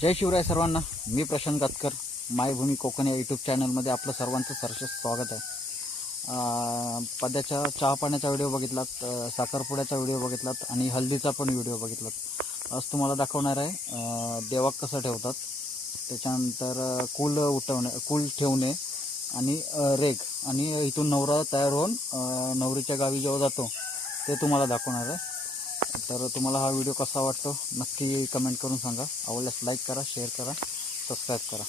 जय शिवराय सर्वांना. मी प्रशांत गातकर. मायभूमी कोकण या यूट्यूब चॅनलमध्ये आपलं सर्वांचं सरसे स्वागत आहे. पद्याच्या चहा पाण्याचा व्हिडिओ बघितलात साखरपुड्याचा व्हिडिओ बघितलात आणि हल्दीचा पण व्हिडिओ बघितलात. आज तुम्हाला दाखवणार आहे देवाक कसं ठेवतात त्याच्यानंतर कूल उठवणे कूल ठेवणे आणि रेग. आणि इथून नवरा तयार होऊन नवरीच्या गावी जेव्हा जातो ते तुम्हाला दाखवणार आहे. तर तुम्हाला हा व्हिडिओ कसा वाटतो नक्की कमेंट करून सांगा. आवडल्यास लाईक करा शेअर करा सबस्क्राईब करा.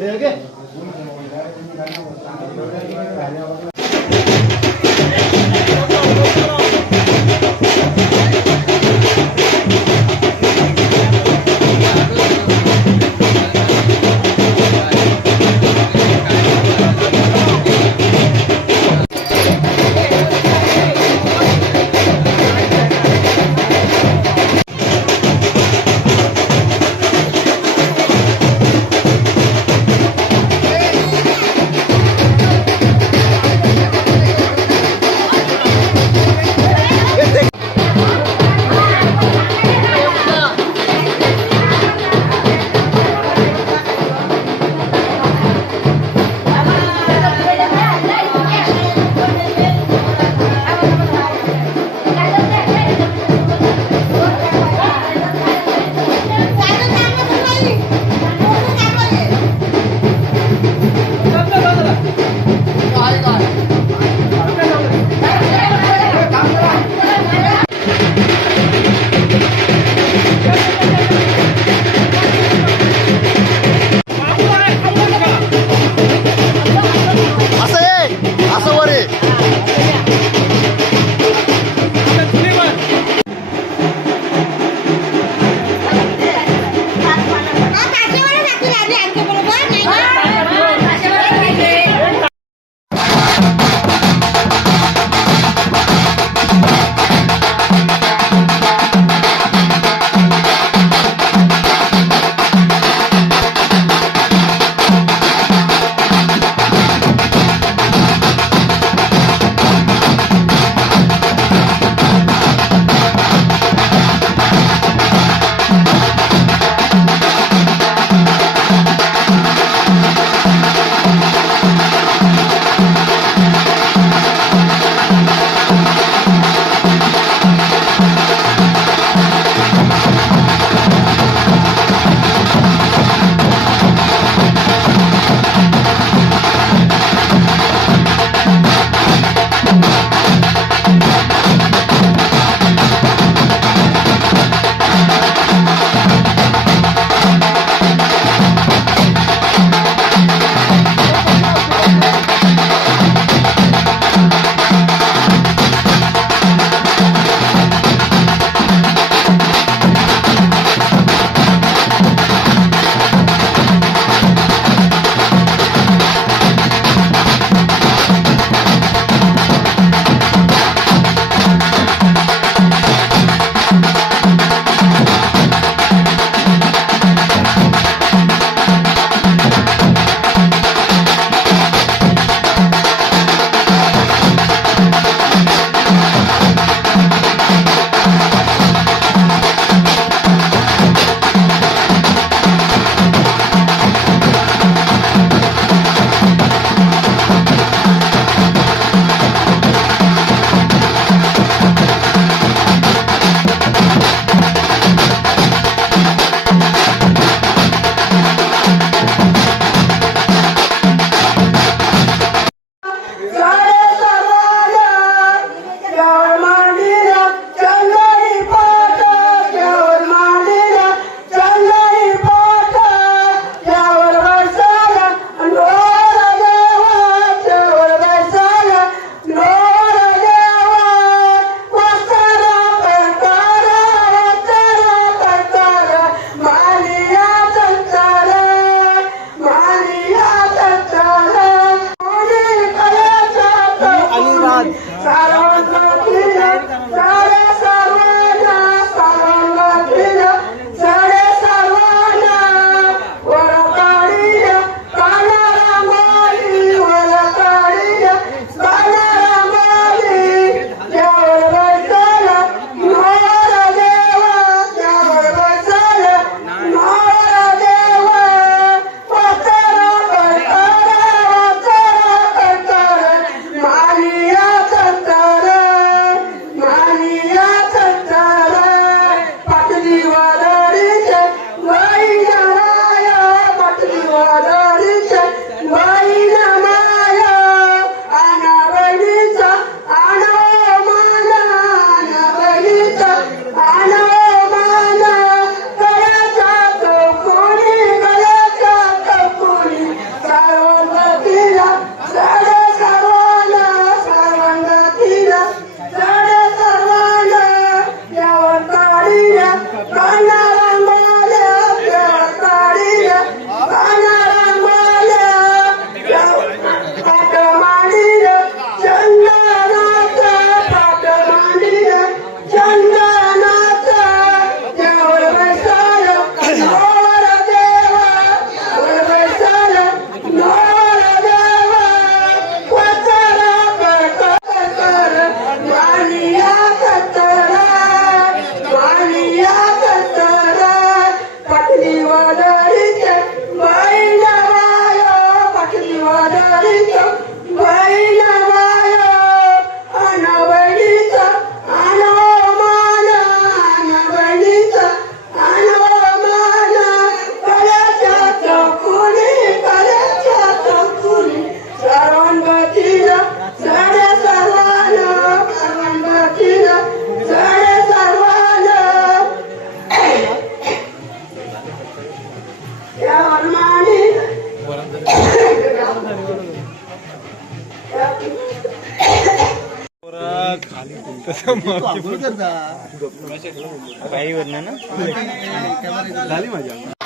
Sehr gerne. काय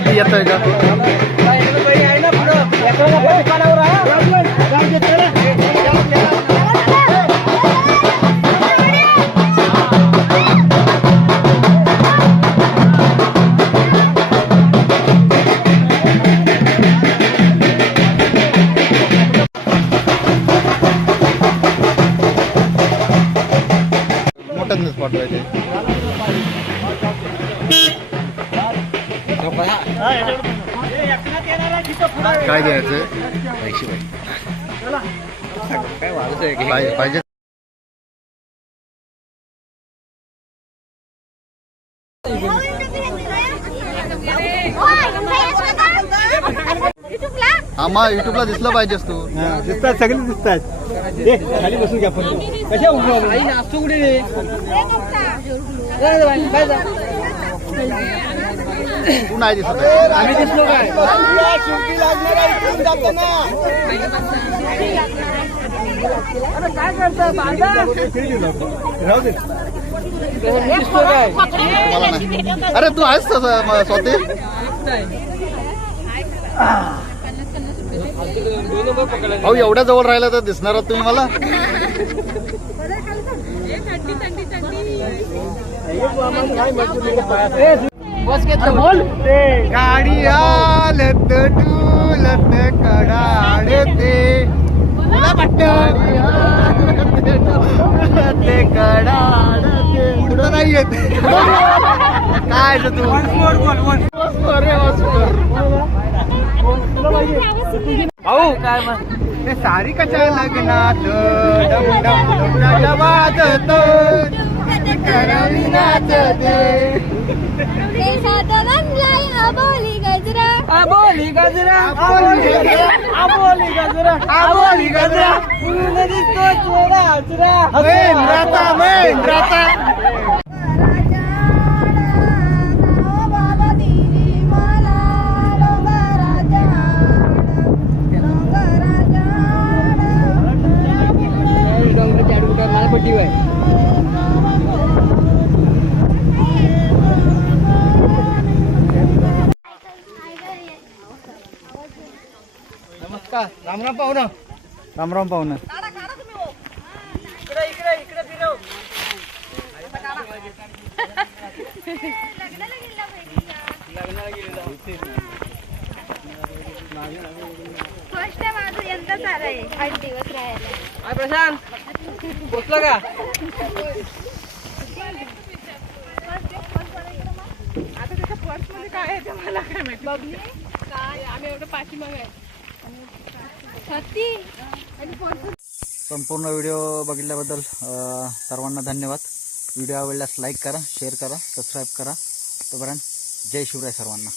मध्ये येतोय का? मोठ्याच पाठवायचे. काय द्यायचं? पाहिजे. पाहिजे हा मग युट्यूबला दिसलं पाहिजेस तू. दिसतात सगळे दिसतात. ए, खाली बसून घ्या पण. कशा उभं तू नाही दिसत आहे. आम्ही दिसलो काय? राहू दे मला नाही. अरे तू आहेस तसं स्वतः? अहो एवढ्या जवळ राहिला तर दिसणार आहात तुम्ही मला? गाडी आलत डुलत कडाडते तुला ते कडाडते पुढं नाही येत काय तू. भाऊ काय ते सारिकाच्या लग्नात डम करविनाच देशात अबोली गजरा. अबोली गजरा. अबोली गजरा. अबोली गजरा. पूर्ण दिसतो हजरा मेंद्राता मेंद्राता पाहुणं. राम राम पाहुणं. इकडे इकडे इकडे फिरव. फर्स्ट टाइम माझं यंदाच आलंय आठ दिवस राहायला हाय प्रशांत. पोचला का? छत्ती संपूर्ण व्हिडिओ बघितल्याबद्दल सर्वांना धन्यवाद. व्हिडिओ आवडल्यास लाईक करा शेअर करा सबस्क्राईब करा. तोपर्यंत जय शिवराय सर्वांना.